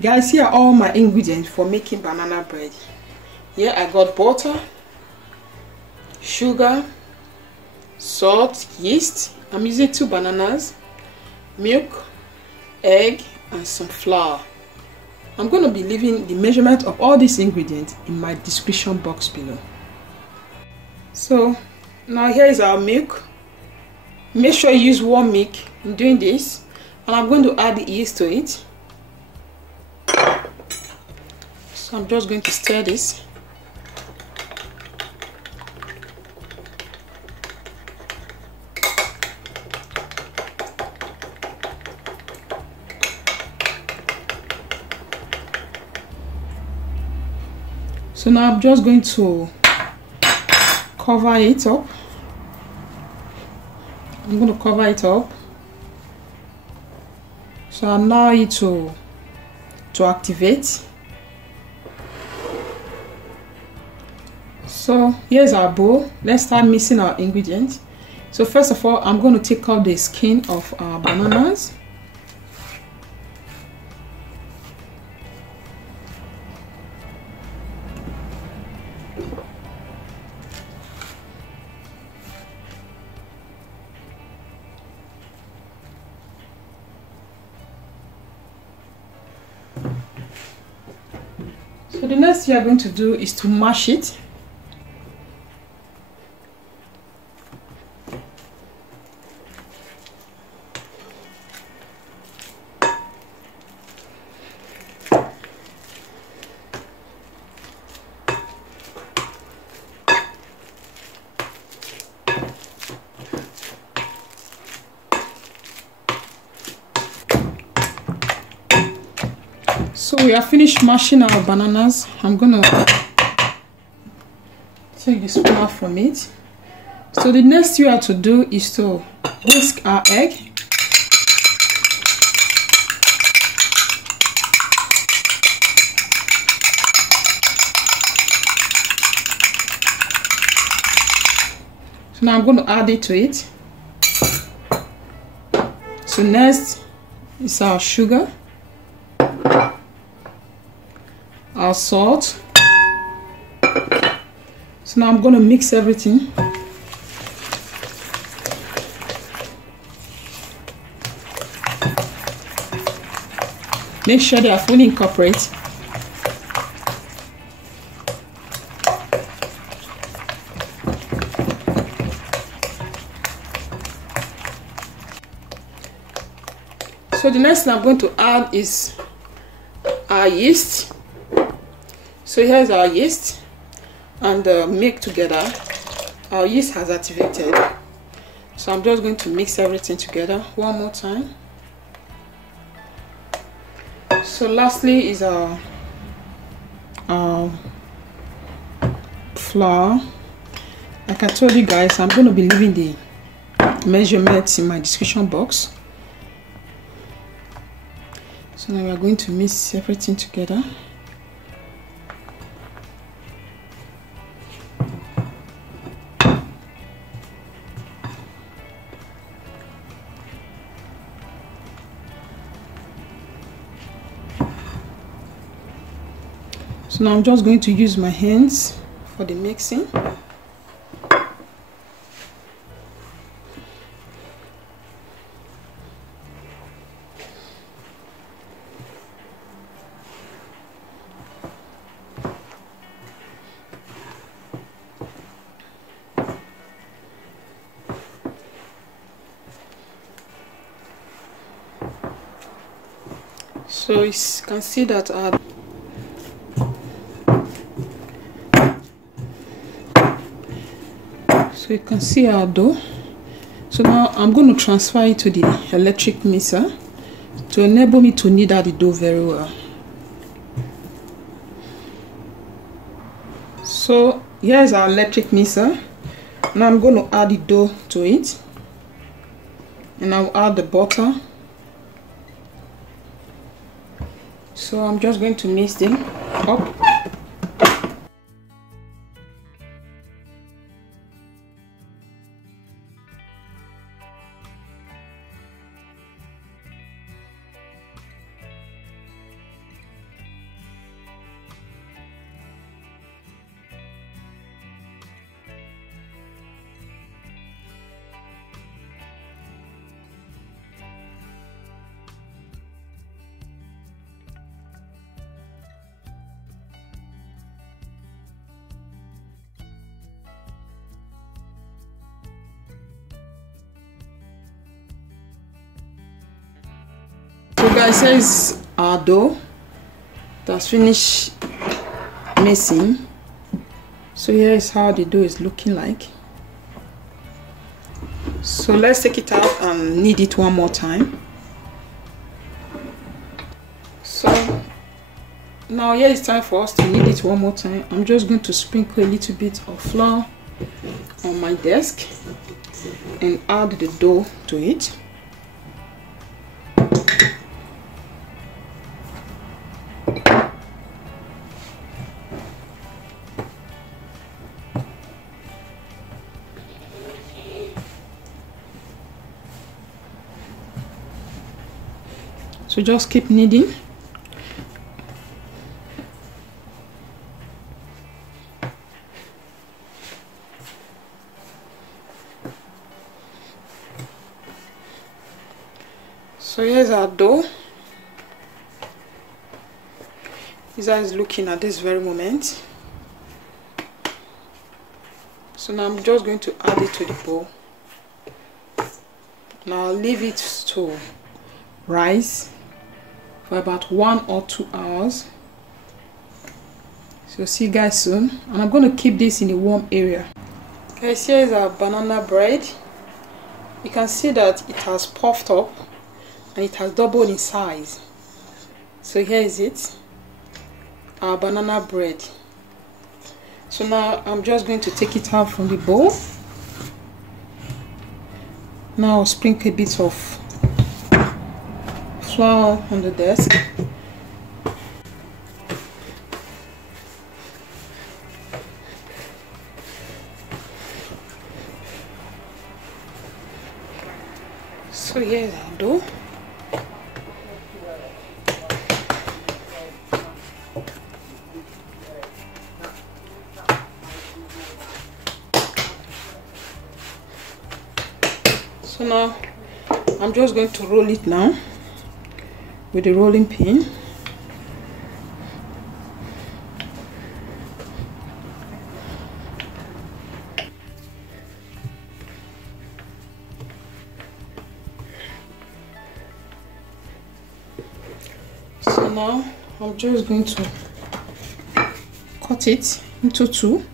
Guys, here are all my ingredients for making banana bread. Here I got butter, sugar, salt, yeast. I'm using 2 bananas, milk, egg, and some flour. I'm going to be leaving the measurement of all these ingredients in my description box below. So now here is our milk. Make sure you use warm milk in doing this, and I'm going to add the yeast to it. So I'm just going to stir this. So now I'm just going to cover it up. I'm going to cover it up. So allow it to activate. So here's our bowl. Let's start mixing our ingredients. So first of all, I'm going to take out the skin of our bananas. So the next thing we are going to do is to mash it. So we are finished mashing our bananas. I'm gonna take the spoon out from it. So the next thing we have to do is to whisk our egg. So now I'm going to add it to it. So next is our sugar, our salt. So now I'm going to mix everything. Make sure they are fully incorporated. So the next thing I'm going to add is our yeast. So here's our yeast and the milk together. Our yeast has activated. So I'm just going to mix everything together one more time. So lastly is our flour. Like I told you guys, I'm going to be leaving the measurements in my description box. So now we are going to mix everything together. So now I'm just going to use my hands for the mixing. So you can see that so you can see our dough. So now I'm going to transfer it to the electric mixer to enable me to knead out the dough very well. So here's our electric mixer. Now I'm going to add the dough to it, and I'll add the butter. So I'm just going to mix them up. guys, here's our dough that's finished mixing. So here is how the dough is looking like. So let's take it out and knead it one more time. So now here it's time for us to knead it one more time. I'm just going to sprinkle a little bit of flour on my desk and add the dough to it. So just keep kneading. So here's our dough. This is looking at this very moment. So now I'm just going to add it to the bowl. Now I'll leave it to rise for about 1 or 2 hours. So see you guys soon. And I'm going to keep this in a warm area. Guys, here is our banana bread. You can see that it has puffed up and it has doubled in size. So here is it, our banana bread. So now I'm just going to take it out from the bowl. Now I'll sprinkle a bit of flour on the desk. So here's our dough. So now I'm just going to roll it now with the rolling pin. So now I'm just going to cut it into 2.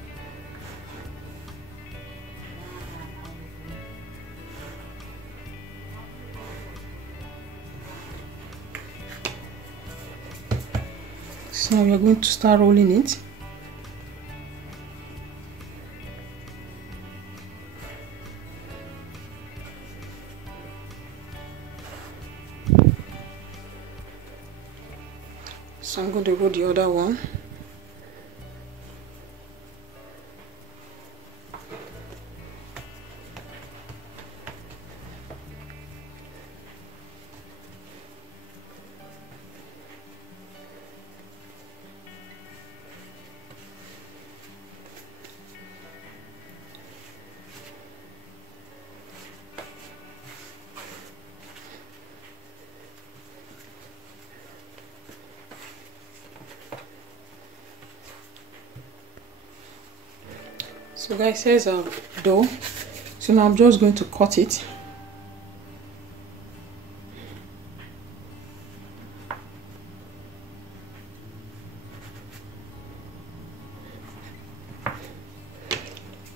So we are going to start rolling it. So I'm going to roll the other one. So guys, here's our dough. So now I'm just going to cut it.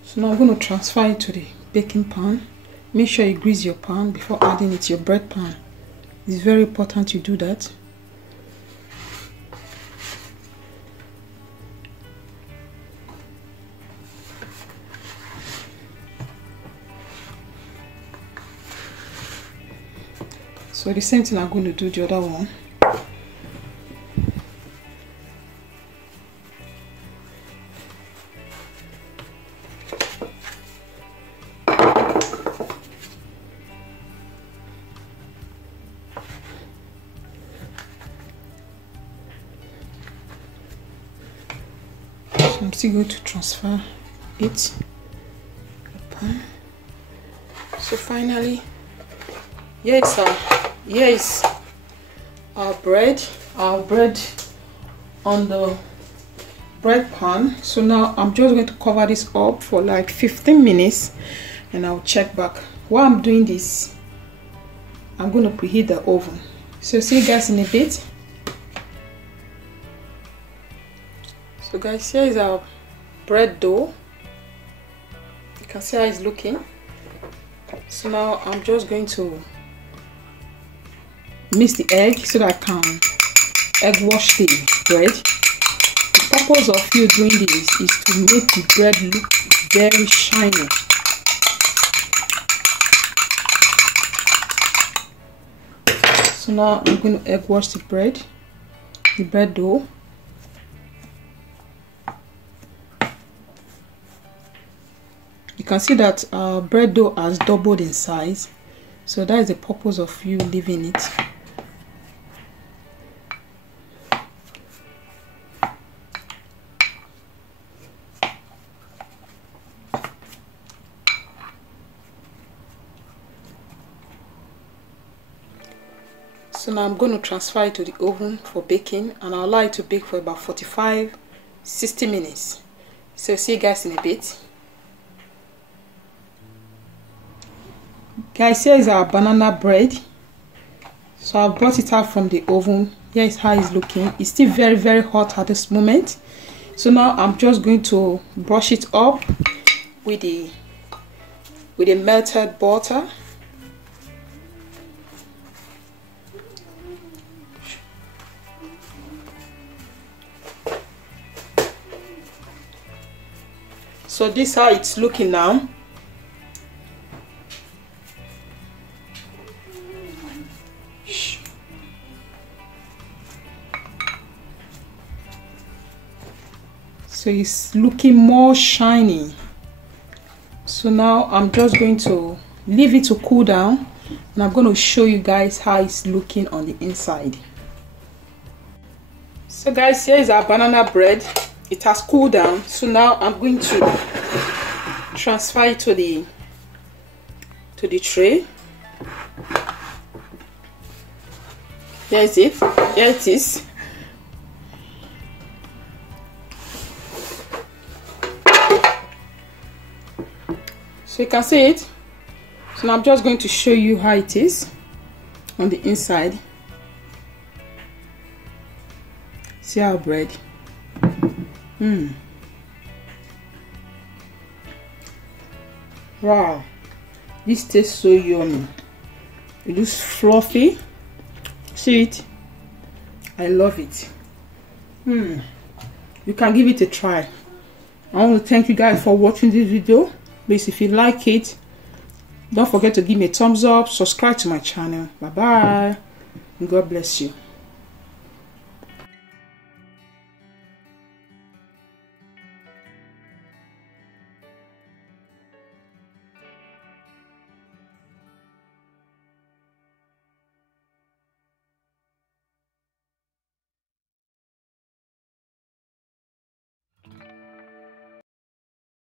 So now I'm going to transfer it to the baking pan. Make sure you grease your pan before adding it to your bread pan. It's very important you do that. So the same thing I'm going to do the other one. So I'm still going to transfer it to the pan. So finally, here is our bread on the bread pan. So now I'm just going to cover this up for like 15 minutes and I'll check back. While I'm doing this, I'm going to preheat the oven. So see you guys in a bit. So guys, here is our bread dough. You can see how it's looking. So now I'm just going to mix the egg so that I can egg wash the bread. The purpose of you doing this is to make the bread look very shiny. So now I'm going to egg wash the bread dough. You can see that our bread dough has doubled in size, so that is the purpose of you leaving it. So now I'm going to transfer it to the oven for baking, and I'll allow it to bake for about 45-60 minutes. So see you guys in a bit. Guys, here is our banana bread. So I brought it out from the oven. Here is how it's looking. It's still very hot at this moment. So now I'm just going to brush it up with the melted butter. So this is how it's looking now. So it's looking more shiny. So now I'm just going to leave it to cool down, and I'm going to show you guys how it's looking on the inside. So guys, here is our banana bread. It has cooled down. So now I'm going to transfer it to the tray. Here is it. Here it is. So you can see it. So now I'm just going to show you how it is on the inside. See our bread. Wow, this tastes so yummy. It looks fluffy. See it? I love it. You can give it a try. I want to thank you guys for watching this video. Please, if you like it, don't forget to give me a thumbs up, subscribe to my channel. Bye bye, and God bless you.